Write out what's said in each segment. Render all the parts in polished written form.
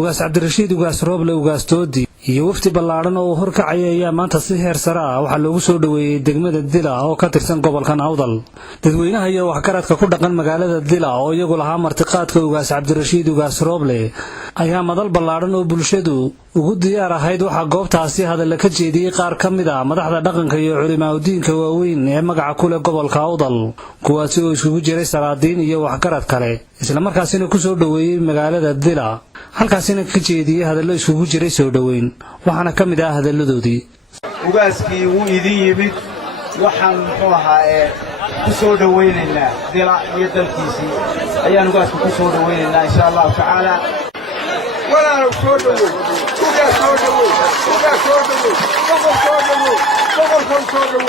ugaas Cabdirashiid ugaas Rooble ugaas Toodi iyo wafdi ballaaran oo horkacaya ayaa maanta si heer sare ah waxa loogu soo dhaweeyay degmada Dila oo ka tirsan gobolka Awdal. Dadweynaha iyo wax karadka ku dhaqan magaalada Dila oo iyagu lahaa martiqaadka ugaas Cabdirashiid ugaas Rooble ayaa madal ballaaran oo bulshadu ugu diyaar ahayd waxa goobtaasi hadal ka jeediyay qaar ka mid ah madaxda dhaqanka iyo culimaadudiinka waaweyn ee magaca ku leh gobolka Awdal, kuwaas oo isugu jiray salaadiin iyo wax karad kale, isla markaasina ku soo dhaweeyay magaalada Dila. halkaasina ka jeediyay hadallo isugu jiray soo dhaweyn, waxaana ka mid ah hadalladoodii ugaaskii uu idin yimid waxaan muxuu ahaa ku soo dhaweynaynaa Dila iyo dalkiisii ayaan ugaaska ku soo dhaweynaynaa insha Allah taala. ولا صوته ولا صوته ولا صوته وقف صوته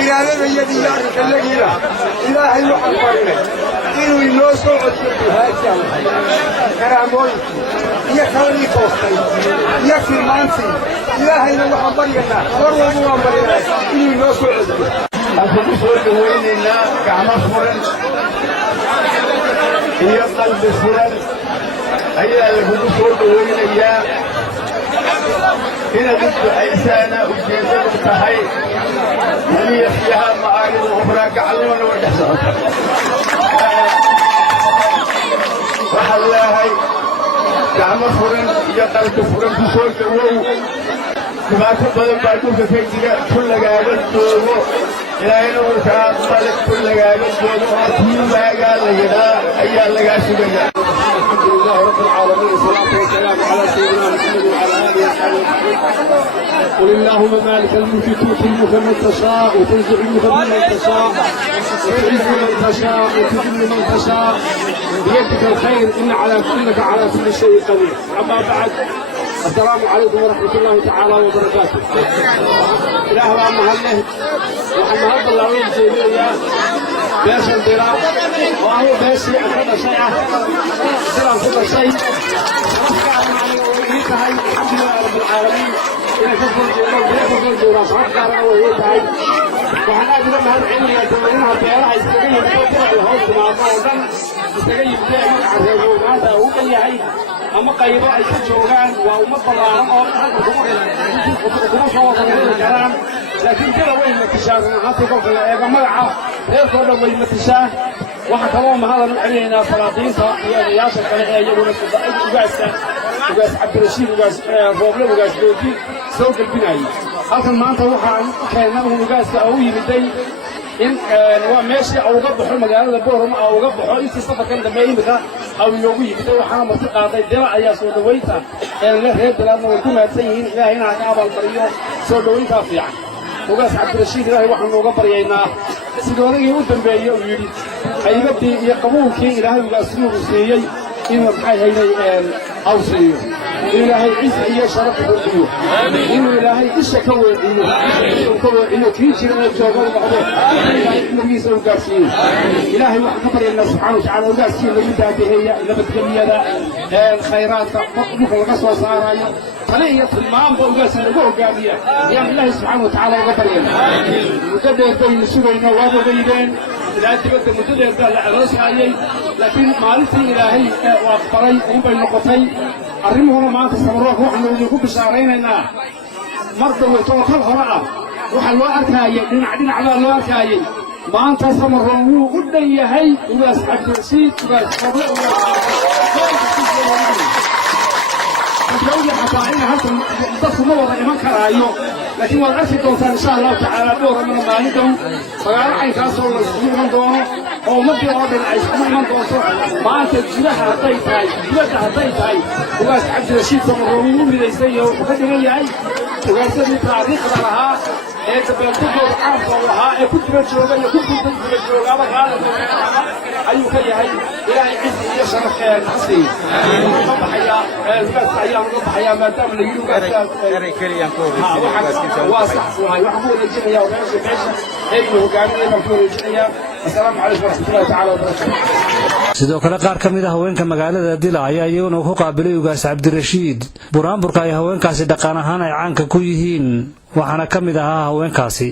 إلى هذا الذي يعرف الذي لا إلهي وحفظه إنه ينوصل في هذا كرامون يخلي توصل يكفي مانسي إلهي وحفظه وروا موامرنا إنه ينوصل أنتم صوته وين الله كعمل فرن يقلب فرن أيها الجلوس والوينيا هنا ضد إنسانا وجيزة متحي هني فيها معارض وأخرى كعلون والحسن وحلاهي كعمل فرن يقلب فرن بصوت الوو كما تقبل بعدو في فكرة كل قابل دوغو إلى هنا وركاب مالك كل قابل دوغو أتمنى ما قال لنا أيها اللقاء الحمد لله رب العالمين والصلاة والسلام على سيدنا محمد وعلى آله وصحبه. قل اللهم مالك الملك تؤتي الملك من تشاء وتنزع الملك ممن تشاء وتعز من تشاء وتذل من تشاء بيدك الخير إنك على كل شيء قدير. أما بعد السلام عليكم ورحمة الله تعالى وبركاته. إله ما هله وحمد الله وجزيه باشا الدراع وهو باشي أخذ شيء سلام كل شيء الحمد لله رب العالمين إلى كفر الجوراء صدق وهي وحنا أجل ما هالعلم يتمنى بيرا يستقيم بيرا الهوس مع بعضهم يستقيم بيرا عزيزون هذا هو كل يعيد أما قيبا يسجوغان وأما طلعهم أو كما صوت الكلام لكن كلا وين متشاغ نعطيكم في الأيام ملعب غير كلا وين متشاغ وحكلهم هذا علينا فلاطينها يا رياس القناة يقولون ugaas Cabdirashiid ugaas Rooble ugaas Toodi soo galbinay halkan maanta waxaan keenay ugaaska oo yimiday in waa meeshii uga baxo magaalada Boorama oo uga baxo intii safarkan dambeeyay oo loogu yimiday waxaan marti qaaday Dila ayaa soo dhaweynta la reer Dilaana way ku maadsan yihiin Ilaahayna ha abaal mariyo soo dhaweynta fiican ugaas Cabdirashiid Ilaahay waxaan uga baryaynaa sidoodigii u dambeeyay oo yiri qaybadii iyo qabuulkii Ilaahay ugaas uu siiyay إنه بحاجة أوصيه إلهي عز إياه شرف الدنيا إنه إلهي إيش كوي إنه كيش من الجوال بعده إلهي إنه يسوي قاسين إلهي وحكبر الله سبحانه وتعالى وقاسين لمدة هي لمتجمية الخيرات مخلوق القصوى صارايا فليه المام بوقاسين لقوه قامية يا الله سبحانه وتعالى وقبر مجدد بين سبعين وابو بيدين لا تقدر مجدد قال الرأس عليه لكن معرفتي إلهي وأخبري وبين نقطي arrimuhuna maanta samarooka waxaan ugu bishaaraynaynaa marda way tookal horaa waxa loo arkayay dhinac baa loo arkayay maanta samaroo wuu u dhan yahay ugaas Cabdirashiid ugaas Rooble ugaas حتى إن هذا الضغط ما وضع إيمان كرايو لكن وضع في دوسان إن شاء الله تعالى دور من المالكهم فقال عين كاسر والسجود من دونه أو مدي وضع العيش من دوسه ما أنت جلها هطيت هاي جلها هطيت هاي وقاس Cabdirashiid سمرومي من يسيه وقد يجي وقاس التاريخ لها تبلغوا عارف والله كنت بتشوفه كنت بتشوفه هذا قال أيوة كي هاي إلهي عز يشرف نفسي ضحية بس أيام ضحية ما دام ليجوا بس كري ينكور واصح وهاي وحبوا الجنيا وناس بعيشة هيجوا قاعدين ينكور الجنيا السلام عليكم ورحمة الله تعالى وبركاته sidoo kale qaar ka mid ah haweenka magaalada Dila ayaa iyaguna ku qaabilay ugaas Cabdirashiid buraanburka ay haweenkaasi dhaqan ahaan ay caanka ku yihiin waxaana ka mid ahaa haweenkaasi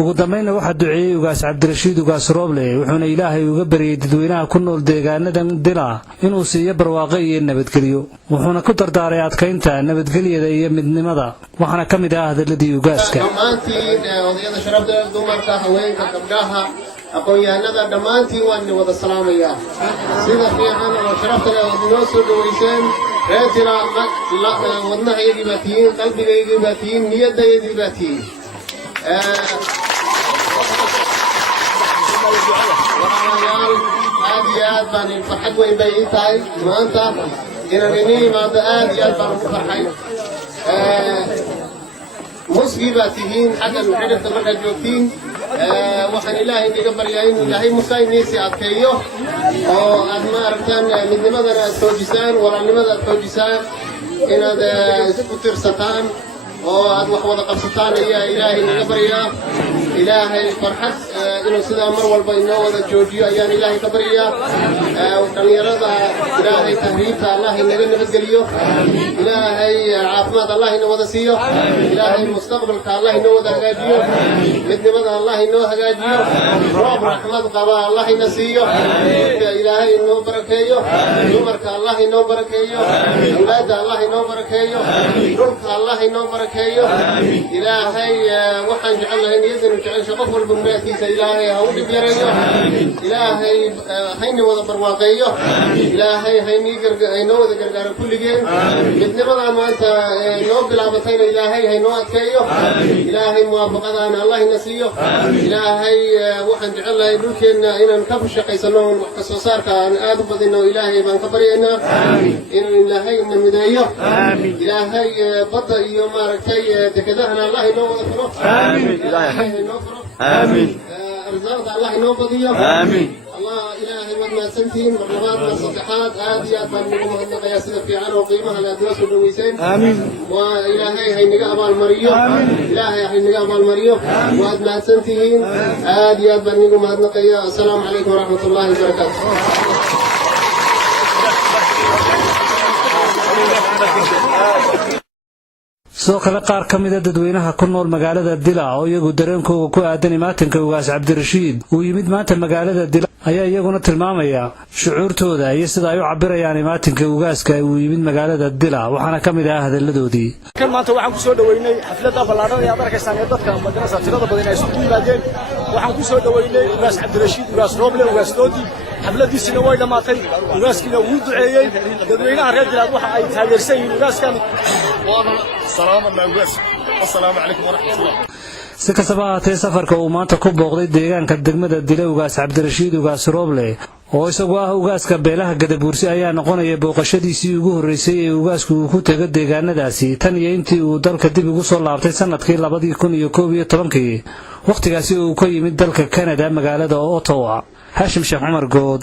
ugu dambeynna waxaa duceeyey ugaas cabdirashiid ugaas rooble wuxuuna ilaahay uga baryey dadweynaha ku nool deegaanadan dila inuu siiyo barwaaqo iyo nabadgelyo wuxuuna ku dardaaray adkaynta nabadgelyada iyo midnimada waxaana ka mid ah hadalladii ugaaska dhammaantiin odayada sharafta dumarka haweenka gabdhaha aqoon-yahanada dhammaantiin waan idin wada salaamayaa sida fiican oo sharafta leh ood inoo soo dhawayseen reer dila wadnahaygii baa tihiin qalbigaygii baa tihiin niyaddaydii baa tihiin aad iyo aad baan farxad weyn bay ii tahay maanta inaan idin imaado aad iyo aad baan ugu farxay musgii baa tihiin xaggan xidhirta markaad joogtiin waxaan ilaahay idiga baryaa inuu ilaahay musa iniisi adkeeyo oo aad maaragtaan midnimadana aad xoojisaan walaalnimada aad xoojisaan inaad isku tirsataan oo aad wax wada qabsataan ayaa ilaahay inaga baryaa ilaahay farxad inuu sidaa mar walba inoo wada joojiyo ayaan ilaahay ka baryaa dhallinyarada ilaahay tahriibta allah inaga nabadgeliyo ilaahay caafimaad allah ina wada siiyo ilaahay mustaqbalka allah inoo wada hagaajiyo midnimada allah inoo hagaajiyo roob raxmad qaba allah ina siiyo ilaahay inoo barakeeyo dumarka allah inoo barakeeyo awlaadda allah inoo barakeeyo dhulka allah inoo barakeeyo ilaahay waxaan jecelnahay niyadanu jecelsha qof walba muraadkiisa ilaahay ha u dhib yareeyo ilaahay hayna wada barwaaqeeyo ilaahay haynoo wada gargaaro kulligeen midnimadaa maanta noo bilaabatayna ilaahay haynoo adkeeyo ilaahay muwaafaqadaana allah ina siiyo ilaahay waxaan jecelnahay dhulkeenna inaan ka shaqaysano wax ka soo saarka aan aad u badino ilaahay baan ka baryaynaa inuu ilaahay ina mideeyo ilaahay badda iyo maaragtay dekedahana allah inoo wada furo آمين رزاق الله ينوبضيه آمين الله إلهي ودنا سنتين مرلبات والصدحات هذه أتمنى مهنة يا سيدة في عنا وقيمها الأدرس والرويسين آمين وإلهي هي نقابة المريو إلهي هي نقابة المريو ودنا سنتين هذه أتمنى مهنة يا السلام عليكم ورحمة الله وبركاته sidoo kale qaar ka mid a dadweynaha ku nool magaalada Dila oo iyagu dareenkooda ku aadan imaatinka ugaas Cabdirashiid uu yimid maanta magaalada Dila ayaa iyaguna tilmaamaya shucuurtooda iyo sida ay u cabirayaan imaatinka ugaaska uu yimid magaalada Dila waxaana ka mid ah hadaladoodii kan maanta waxaan ku soo dhaweynay xafladda ballaaran ee adarkaysan ee dadka madrasa tirada badan ay isugu yimaadeen waxaan ku soo dhaweynay ugaas Cabdirashiid ugaas Rooble ugaas Doodi xafladiisina way dhamaatay ugaaskina wuu duceeyay dadweynaha reer Dila waxa ay taageersan yihiin ugaaskan السلام عليكم ورحمة الله si kastaba haatee safarka uu maanta ku booqday deegaanka degmada Dila ugaas Cabdirashiid ugaas Rooble oo isagu ah ugaaska beelaha Gadabuursi ayaa noqonaya booqashadiisii ugu horeysay ee ugaasku uu ku tago deegaanadaasi tan iyo intii uu dalka dib ugu soo laabtay sanadkii 2011 waqtigaasi uu ka yimid dalka Canada magaalada Ottawa Hashim Sheekh Umar Good